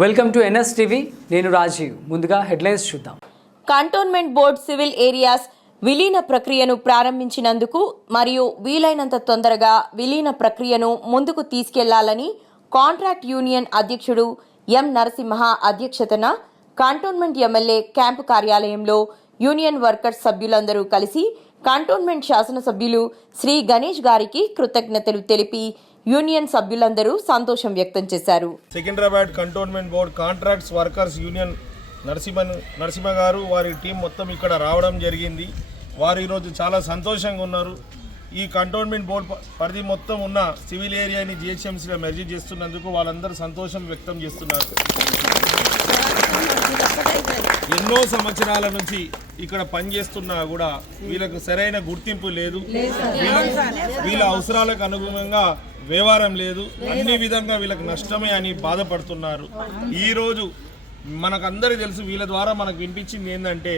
Welcome to NS TV. నేను రాజీవ్. ముందుగా headlines చూద్దాం. కంటోన్మెంట్ బోర్డ్ సివిల్ ఏరియాస్ విలీన ప్రక్రియను ప్రారంభించినందుకు మరియు వీలైనంత తొందరగా విలీన ప్రక్రియను ముందుకు తీసుకెళ్ళాలని కాంట్రాక్ట్ యూనియన్ అధ్యక్షుడు ఎం నరసింహ అధ్యక్షతన కంటోన్మెంట్ ఎమ్మెల్యే క్యాంపు కార్యాలయంలో యూనియన్ వర్కర్స్ సభ్యులందరూ కలిసి కంటోన్మెంట్ శాసనసభ్యులు శ్రీ గణేష్ గారికి కృతజ్ఞతలు తెలిపి యూనియన్ సభ్యులందరూ సంతోషం వ్యక్తం చేశారు. Secunderabad cantonment board contracts workers union Narasimha Narasimha garu వారి టీం మొత్తం ఇక్కడ రావడం జరిగింది. వారు ఈరోజు చాలా సంతోషంగా ఉన్నారు. ఈ కంటోన్మెంట్ బోర్డ్ పరిధి మొత్తం ఉన్న సివిల్ ఏరియాని జిహెచ్ఎంసీలో మెర్జీ చేస్తున్నందుకు వాళ్ళందరూ సంతోషం వ్యక్తం చేస్తున్నారు. ఎన్నో సంవత్సరాల నుంచి ఇక్కడ పనిచేస్తున్నా కూడా వీళ్ళకు సరైన గుర్తింపు లేదు. వీళ్ళ- వీళ్ళ అవసరాలకు అనుగుణంగా వ్యవహారం లేదు. అన్ని విధంగా వీళ్ళకి నష్టమే అని బాధపడుతున్నారు. ఈరోజు మనకందరికీ తెలుసు వీళ్ళ ద్వారా మనకు వినిపించింది ఏంటంటే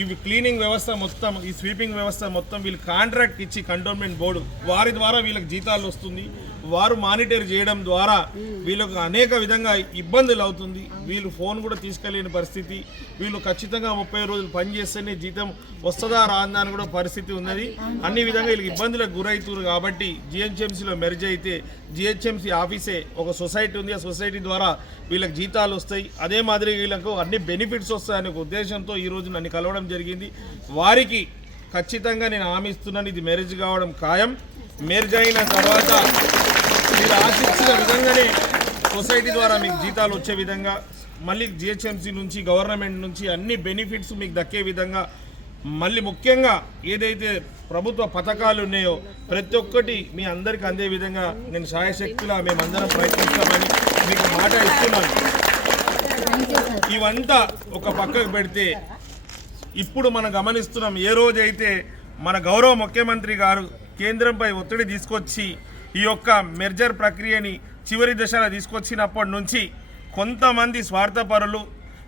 ఈ క్లీనింగ్ వ్యవస్థ మొత్తం ఈ స్వీపింగ్ వ్యవస్థ మొత్తం వీళ్ళు కాంట్రాక్ట్ ఇచ్చి కంటోన్మెంట్ బోర్డు. వారి ద్వారా వీళ్ళకి జీతాలు వస్తుంది. వారు మానిటర్ చేయడం ద్వారా వీళ్ళకు అనేక విధంగా ఇబ్బందులు అవుతుంది. వీళ్ళు ఫోన్ కూడా తీసుకెళ్ళలేని పరిస్థితి. వీళ్ళు ఖచ్చితంగా ముప్పై రోజులు పని చేస్తేనే జీతం వస్తుందా రాందా అని కూడా పరిస్థితి ఉన్నది. అన్ని విధంగా వీళ్ళకి ఇబ్బందులకు గురవుతున్నారు కాబట్టి జిహెచ్ఎంసీలో మెర్జ్ అయితే జిహెచ్ఎంసీ ఆఫీసే ఒక సొసైటీ ఉంది. ఆ సొసైటీ ద్వారా వీళ్ళకి జీతాలు వస్తాయి. అదే మాదిరి వీళ్ళకు అన్ని బెనిఫిట్స్ వస్తాయనే ఉద్దేశంతో ఉద్దేశంతో ఈరోజు నన్ను కలవడం జరిగింది. వారికి ఖచ్చితంగా నేను హామీ ఇస్తున్నాను. ఇది మ్యారేజ్ కావడం ఖాయం. మ్యారేజ్ అయిన తర్వాత మీరు ఆశించిన విధంగానే సొసైటీ ద్వారా మీకు జీతాలు వచ్చే విధంగా మళ్ళీ జిహెచ్ఎంసీ నుంచి గవర్నమెంట్ నుంచి అన్ని బెనిఫిట్స్ మీకు దక్కే విధంగా మళ్ళీ ముఖ్యంగా ఏదైతే ప్రభుత్వ పథకాలు ఉన్నాయో ప్రతి ఒక్కటి మీ అందరికీ అందే విధంగా నేను శాయశక్తులా మేమందరం ప్రయత్నిస్తామని మీకు మాట ఇస్తున్నాను. ఇవంతా ఒక పక్కకు పెడితే ఇప్పుడు మనం గమనిస్తున్నాం ఏ రోజైతే మన గౌరవ ముఖ్యమంత్రి గారు కేంద్రంపై ఒత్తిడి తీసుకొచ్చి ఈ యొక్క మెర్జర్ ప్రక్రియని చివరి దశలో తీసుకొచ్చినప్పటి నుంచి కొంతమంది స్వార్థపరులు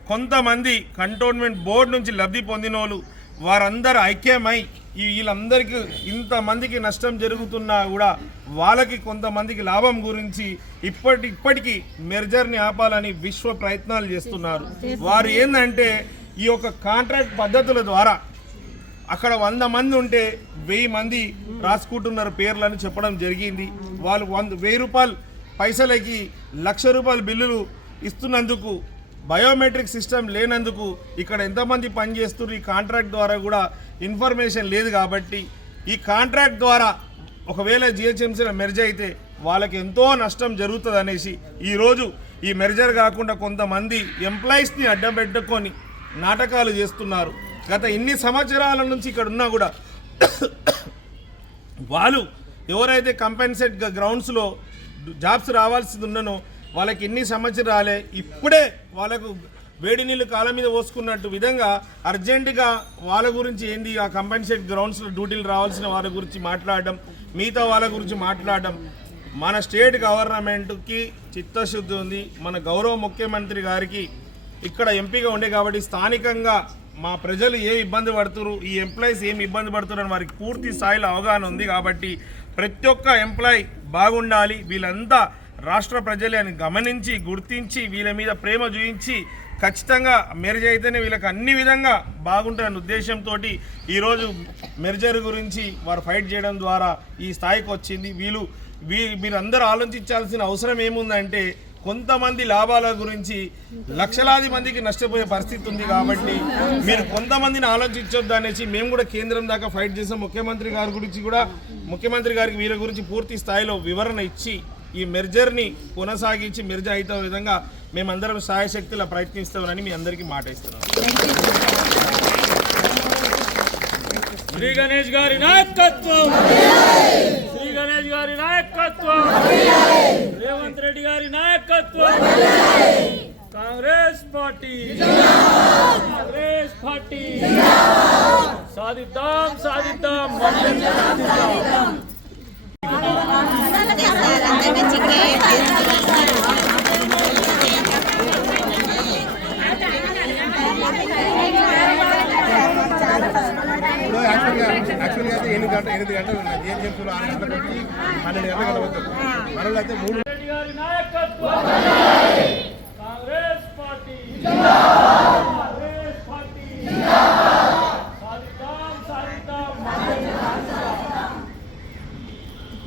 కొంతమంది కంటోన్మెంట్ బోర్డు నుంచి లబ్ధి పొందినోళ్ళు వారందరూ ఐక్యమై ఈ వీళ్ళందరికీ ఇంతమందికి నష్టం జరుగుతున్నా కూడా వాళ్ళకి కొంతమందికి లాభం గురించి ఇప్పటి ఇప్పటికీ మెర్జర్ని ఆపాలని విశ్వ ప్రయత్నాలు చేస్తున్నారు. వారు ఏంటంటే ఈ యొక్క కాంట్రాక్ట్ పద్ధతుల ద్వారా అక్కడ వంద మంది ఉంటే వెయ్యి మంది రాసుకుంటున్నారు పేర్లని చెప్పడం జరిగింది. వాళ్ళు వంద వెయ్యి రూపాయలు పైసలకి లక్ష రూపాయల బిల్లులు ఇస్తున్నందుకు బయోమెట్రిక్ సిస్టమ్ లేనందుకు ఇక్కడ ఎంతమంది పనిచేస్తున్నారు ఈ కాంట్రాక్ట్ ద్వారా కూడా ఇన్ఫర్మేషన్ లేదు కాబట్టి ఈ కాంట్రాక్ట్ ద్వారా ఒకవేళ జిహెచ్ఎంసీలో మెర్జ్ అయితే వాళ్ళకి ఎంతో నష్టం జరుగుతుంది అనేసి ఈరోజు ఈ మెర్జర్ కాకుండా కొంతమంది ఎంప్లాయీస్ని అడ్డం పెట్టుకొని నాటకాలు చేస్తున్నారు. గత ఇన్ని సంవత్సరాల నుంచి ఇక్కడ ఉన్నా కూడా వాళ్ళు ఎవరైతే కంపెన్సేట్ గ్రౌండ్స్లో జాబ్స్ రావాల్సింది ఉన్ననో వాళ్ళకి ఎన్ని సంవత్సరాలే ఇప్పుడే వాళ్ళకు వేడి నీళ్ళు కాళ్ళ మీద పోసుకున్నట్టు విధంగా అర్జెంటుగా వాళ్ళ గురించి ఏంది ఆ కంపెన్సేట్ గ్రౌండ్స్లో డ్యూటీలు రావాల్సిన వాళ్ళ గురించి మాట్లాడడం మిగతా వాళ్ళ గురించి మాట్లాడడం మన స్టేట్ గవర్నమెంట్కి చిత్తశుద్ధి ఉంది. మన గౌరవ ముఖ్యమంత్రి గారికి ఇక్కడ ఎంపీగా ఉండే కాబట్టి స్థానికంగా మా ప్రజలు ఏ ఇబ్బంది పడుతురు ఈ ఎంప్లాయీస్ ఏమి ఇబ్బంది పడుతున్నారు వారికి పూర్తి స్థాయిలో అవగాహన ఉంది కాబట్టి ప్రతి ఒక్క ఎంప్లాయీ బాగుండాలి. వీళ్ళంతా రాష్ట్ర ప్రజలే అని గమనించి గుర్తించి వీళ్ళ మీద ప్రేమ చూపించి ఖచ్చితంగా మెర్జ్ అయితేనే వీళ్ళకి అన్ని విధంగా బాగుంటుందన్న ఉద్దేశంతో ఈరోజు మెర్జర్ గురించి వారు ఫైట్ చేయడం ద్వారా ఈ స్థాయికి వచ్చింది. వీళ్ళు వీ మీరందరూ ఆలోచించాల్సిన అవసరం ఏముందంటే కొంతమంది లాభాల గురించి లక్షలాది మందికి నష్టపోయే పరిస్థితి ఉంది కాబట్టి మీరు కొంతమందిని ఆలోచించొద్దు అనేసి మేము కూడా కేంద్రం దాకా ఫైట్ చేసాం. ముఖ్యమంత్రి గారి గురించి కూడా ముఖ్యమంత్రి గారికి వీరి గురించి పూర్తి స్థాయిలో వివరణ ఇచ్చి ఈ మెర్జర్ని కొనసాగించి మెర్జ్ అయితే విధంగా మేమందరం సాయశక్తిలా ప్రయత్నిస్తామని మీ అందరికీ మాట ఇస్తున్నాం. శ్రీ గణేష్ గారి నాయకత్వం! గణేష్ గారి నాయకత్వం రేవంత్ రెడ్డి గారి నాయకత్వం కాంగ్రెస్ పార్టీ కాంగ్రెస్ పార్టీ సాధిద్దాం సాధిద్దాం సాధిద్దాం గంట ఎనిమిది గంటలు ఉన్నది ఏం చెప్తున్నారు ఆరు గంటలకు వచ్చి పన్నెండు గంటలకు వెళ్ళవచ్చు మరలైతే మూడు గారి నాయకత్వం